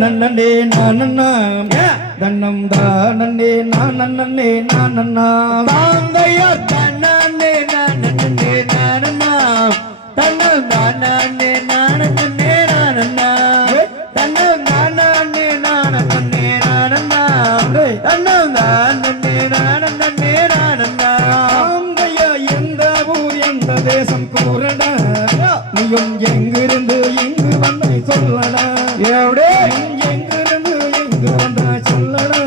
நன்னே நானண்ணா தன்னம் தானே நானண்ணே நானண்ணா தாங்கையா தன்னே நானண்ணே நானண்ணா தன்னம் தானே நானண்ணே நானண்ணா தன்னம் தானே நானண்ணே நானண்ணா தன்னம் தானே நானண்ணே நானண்ணா தாங்கையா எந்த ஊர் எந்த தேசம் கூறடா நீயும் எங்கிருந்து இங்கு வந்தாய் சொல்லடா எവിടെ எங்கிருந்து எங்கு வந்தாய் சொல்லடா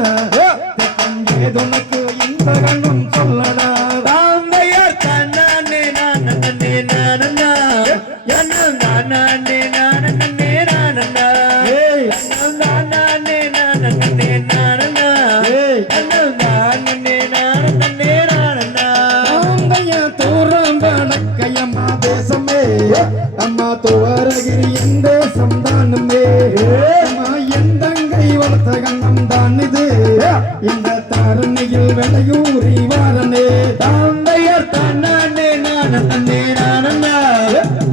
ஏதுனக்கு இந்த கண்ணும் சொல்லடா தாங்கையார் தன்னே நானண்ணே நானண்ணா தன்னம் தானே நானண்ணே நானண்ணா தன்னம் தானே நானண்ணே நானண்ணா தன்னம் தானே நானண்ணே நானண்ணா தாங்கையா தூரம்படக்கையம்மா தேசமே அம்மா துவரகிரி என் தேசம் தானுமே அம்மா என் தங்கை வளர்த்த கண்ணம் தான் இது இந்த தருணியில் விளையூரி வாரனே தாங்கையார் தன்னே நானண்ணே நானண்ணா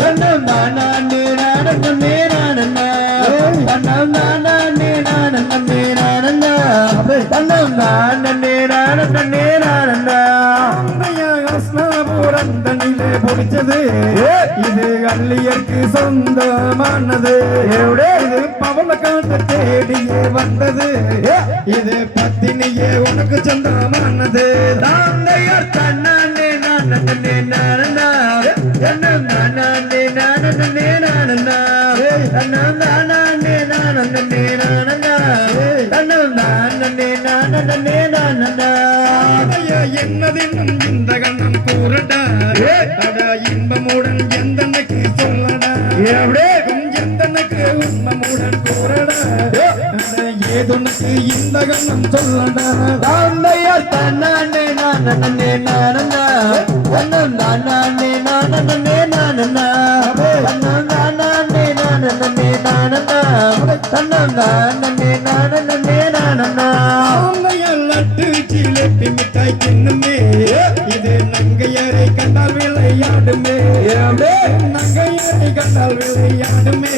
தன்னம் தானே நானண்ணே நானண்ணா தன்னம் தானே நானண்ணே நானண்ணா தன்னம் தானே நானண்ணே நானண்ணா புரந்தனிலே பிடிச்சது இது அள்ளியற்கு சொந்தமானது இது பவன காட்ட தேடியே வந்தது இது பத்தினியே உனக்கு சொந்தமானது தாங்கையார் தன்னே நானண்ணே நானண்ணா தன்னம் தானே நானண்ணே நானண்ணா தன்னம் தானே நானண்ணே நானண்ணா தன்னம் தானே நானண்ணே நானண்ணா என்னதென்னும் இந்த கண்ணம் கூறடா இன்பமுடன் எந்தனுக்கு சொல்லடா எந்தனுக்கு உண்மமுடன் கூறடா ஏதுனக்கு இந்த கண்ணம் சொல்லடா தாங்கையார் தன்னே நானண்ணே நானண்ணா தன்னம் தானே நானண்ணே நானண்ணா தன்னம் தானே நானண்ணே நானண்ணா தன்னம் தானே நானண்ணே நானண்ணா லட்டு சீலட்டு மிட்டாய் தின்னுமே இது நங்கையரை கண்டால் விளையாடுமே நங்கையரை கண்டால் விளையாடுமே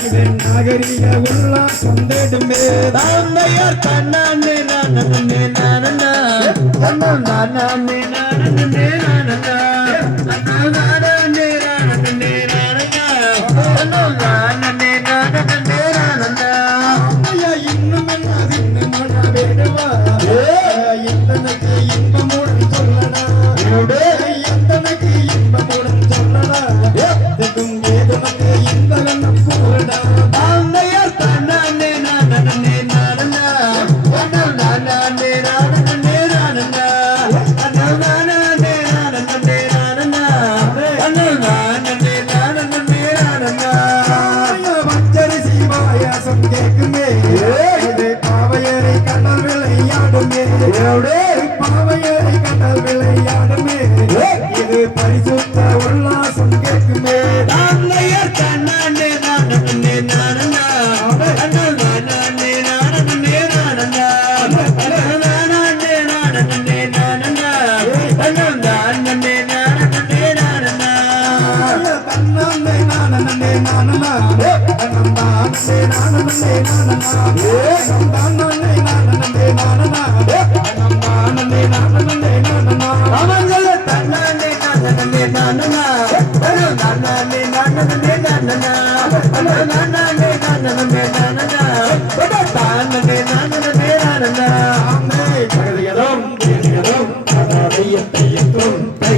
இது நாகரிக உல்லாசம் தேடுமே தாங்கையார் தன்னே நானண்ணே நானண்ணா தன்னம் தானே நானண்ணே நானண்ணா தன்னம் தானே நானண்ணே நானண்ணா தன்னம் தானே நானண்ணே நானண்ணா இன்னும் என்ன தின்னு மழ வேடுவா எந்தனுக்கு இன்பமுடன் சொல்லடா எந்தனுக்கு இன்பமுடன் சொல்லடா எதுக்கும் ஏதுனக்கு இந்த கண்ணம் கூறடா தாங்கையார் தன்னே நானண்ணே நானண்ணா தன்னம் தானே நானண்ணே நானண்ணா தன்னம் தானே நானண்ணே நானண்ணா தன்னம் தானே நானண்ணே நானண்ணா பச்சரிசி பாயாசம் கேக்குமே இது பாவையரை கண்டால் விளையாடுமே பாவையரை கண்டால் விளையாடுமே இது பரிசுத்த உல்லாசம் கேக்குமே தாங்கையார் தன்னே நானண்ணே நானண்ணா தன்னம் தானே நானண்ணே நானண்ணா தன்னம் தானே நானண்ணே நானண்ணா தன்னம் தானே நானண்ணே நானண்ணா தன்னே நானே நானனா தன்னம் தானே நானே நானனா தானே நானே நானனா தன்னம் தானே நானே நானனா அவங்கள தன்னே நானண்ணே நானண்ணா தன்னம் தானே நானண்ணே நானண்ணா தன்னம் தானே நானண்ணே நானண்ணா தானே நானண்ணே நானண்ணா ஆமே ஜகதியதம் தேதியதம் அதையத்தையத்தும் தை